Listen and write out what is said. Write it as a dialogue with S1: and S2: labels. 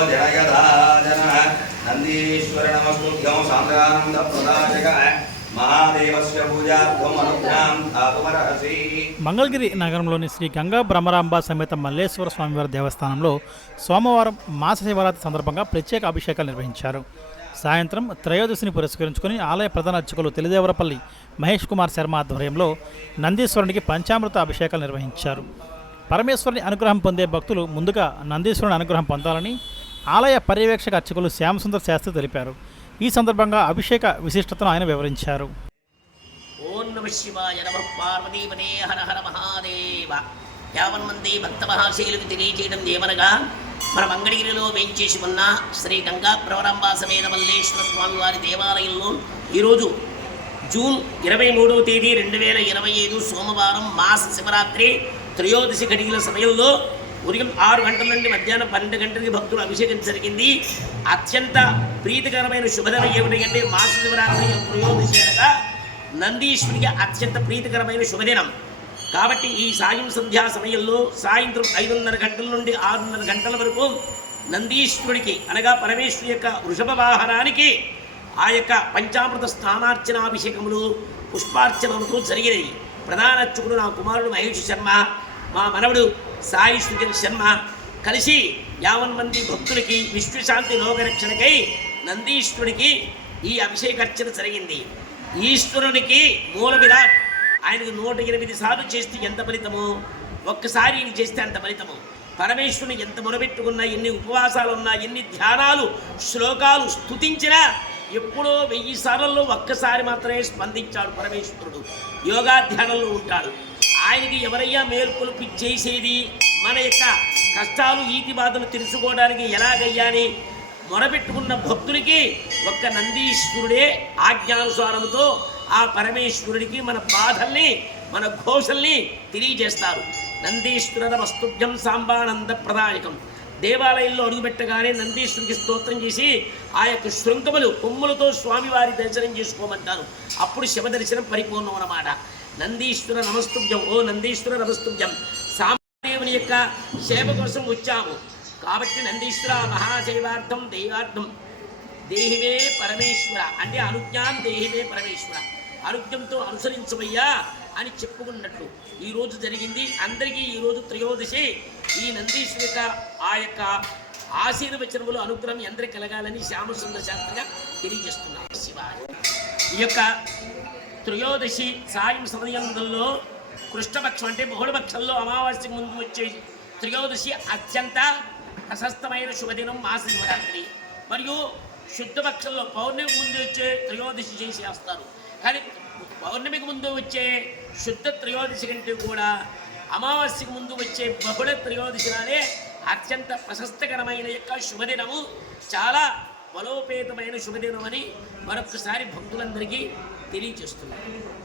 S1: జనగదాజన నందీశ్వర నమస్తుభ్యం సాంద్రానంద
S2: మంగళగిరి నగరంలోని శ్రీ గంగా భ్రమరాంబ సమేత మల్లేశ్వర స్వామివారి దేవస్థానంలో సోమవారం మాస శివరాత్రి సందర్భంగా ప్రత్యేక అభిషేకాలు నిర్వహించారు. సాయంత్రం త్రయోదశిని పురస్కరించుకుని ఆలయ ప్రధాన అర్చకులు తెలిదేవరపల్లి మహేష్ కుమార్ శర్మ ఆధ్వర్యంలో నందీశ్వరునికి పంచామృత అభిషేకాలు నిర్వహించారు. పరమేశ్వరుని అనుగ్రహం పొందే భక్తులు ముందుగా నందీశ్వరుని అనుగ్రహం పొందాలని ఆలయ పర్యవేక్షక అర్చకులు శ్యామసుందర్ శాస్త్రి తెలిపారు. ఈ సందర్భంగా అభిషేక విశిష్టతను ఆయన వివరించారు.
S3: ఓం నమ శివాయ నమ పార్వతీపదే హర హర మహాదేవ. యావన్మంది భక్త మహాశైలకు తెలియచేయడం ఏమనగా మన మంగళగిరిలో వేంచేసి ఉన్న శ్రీ గంగా ప్రవరంబా సమేత మల్లేశ్వర స్వామి వారి దేవాలయంలో ఈరోజు జూన్ ఇరవై మూడవ తేదీ రెండు వేల ఇరవై ఐదు సోమవారం మాస శివరాత్రి త్రయోదశి గడిగిన సమయంలో ఉదయం ఆరు గంటల నుండి మధ్యాహ్నం పన్నెండు గంటలకి భక్తులు అభిషేకం జరిగింది. అత్యంత ప్రీతికరమైన శుభదినం ఏమిటంటే మాస శివరాత్రి త్రయోదశి నందీశ్వరికి అత్యంత ప్రీతికరమైన శుభదినం. కాబట్టి ఈ సాయం సంధ్యా సమయంలో సాయంత్రం ఐదున్నర గంటల నుండి ఆరున్నర గంటల వరకు నందీశ్వరుడికి అనగా పరమేశ్వరి యొక్క వృషభ వాహనానికి ఆ యొక్క పంచామృత స్నానార్చనాభిషేకములు పుష్పార్చనలతో జరిగినాయి ప్రధాన అర్చకుడు నా కుమారుడు మహేష్ శర్మ. మా మనవడు సాయి సుజన్ శర్మ కలిసి యావన్ మంది భక్తులకి విశ్వశాంతి లోకరక్షణకై నందీశ్వరుడికి ఈ అభిషేకర్చన జరిగింది. ఈశ్వరునికి మూల విరాట్ ఆయనకు నూట ఎనిమిది సార్లు చేస్తే ఎంత ఫలితము ఒక్కసారి ఈయన చేస్తే అంత ఫలితము పరమేశ్వరుని ఎంత మొరబెట్టుకున్నా ఎన్ని ఉపవాసాలు ఉన్నా ఎన్ని ధ్యానాలు శ్లోకాలు స్తుతించినా ఎప్పుడో వెయ్యి సార్లలో ఒక్కసారి మాత్రమే స్పందించాడు పరమేశ్వరుడు. యోగా ధ్యానంలో ఉంటాడు. ఆయనకి ఎవరయ్యా మేల్కొల్పి చేసేది? మన యొక్క కష్టాలు ఈతి బాధలు తెలుసుకోవడానికి ఎలాగయ్యా అని మొరపెట్టుకున్న భక్తులకి ఒక్క నందీశ్వరుడే ఆజ్ఞానుసారంతో ఆ పరమేశ్వరుడికి మన బాధల్ని మన ఘోషల్ని తెలియజేస్తారు. నందీశ్వర వస్తుభ్యం సాంబానంద ప్రదాయకం. దేవాలయంలో అడుగుపెట్టగానే నందీశ్వరుడికి స్తోత్రం చేసి ఆ యొక్క శృంఖములు కొమ్ములతో స్వామివారి దర్శనం చేసుకోమంటారు. అప్పుడు శివ దర్శనం పరిపూర్ణం అన్నమాట నందీశ్వర నమస్తుభ్యం. ఓ నందీశ్వర నమస్తుభ్యం. సామదేవుని యొక్క సేవ కోసం వచ్చాము. కాబట్టి నందీశ్వర మహాశైవార్థం దైవార్థం. దేహివే పరమేశ్వర. అంటే అనుజ్ఞాన్ దేహివే పరమేశ్వర. అనుజ్ఞంతో అనుసరించవయ్యా అని చెప్పుకున్నట్లు ఈరోజు జరిగింది. అందరికీ ఈరోజు త్రయోదశి. ఈ నందీశ్వర యొక్క ఆ యొక్క ఆశీర్వచనములు అనుగ్రహం ఎందరికి కలగాలని శ్యామసుందర శాస్త్రిగా తెలియజేస్తున్నారు శివ ఈ యొక్క త్రయోదశి సాయం సమయంలో కృష్ణపక్షం అంటే బహుళపక్షంలో అమావాస్యకు ముందు వచ్చే త్రయోదశి అత్యంత ప్రశస్తమైన శుభదినం మాస శివరాత్రి మరియు శుద్ధపక్షంలో పౌర్ణమికి ముందు వచ్చే త్రయోదశి చేసి వేస్తారు కానీ పౌర్ణమికి ముందు వచ్చే శుద్ధ త్రయోదశి కంటే కూడా అమావాస్యకు ముందు వచ్చే బహుళ త్రయోదశి నాడే అత్యంత ప్రశస్తకరమైన యొక్క శుభదినము. చాలా బలోపేతమైన శుభదినం అని మరొకసారి భక్తులందరికీ తెలియజేస్తున్నారు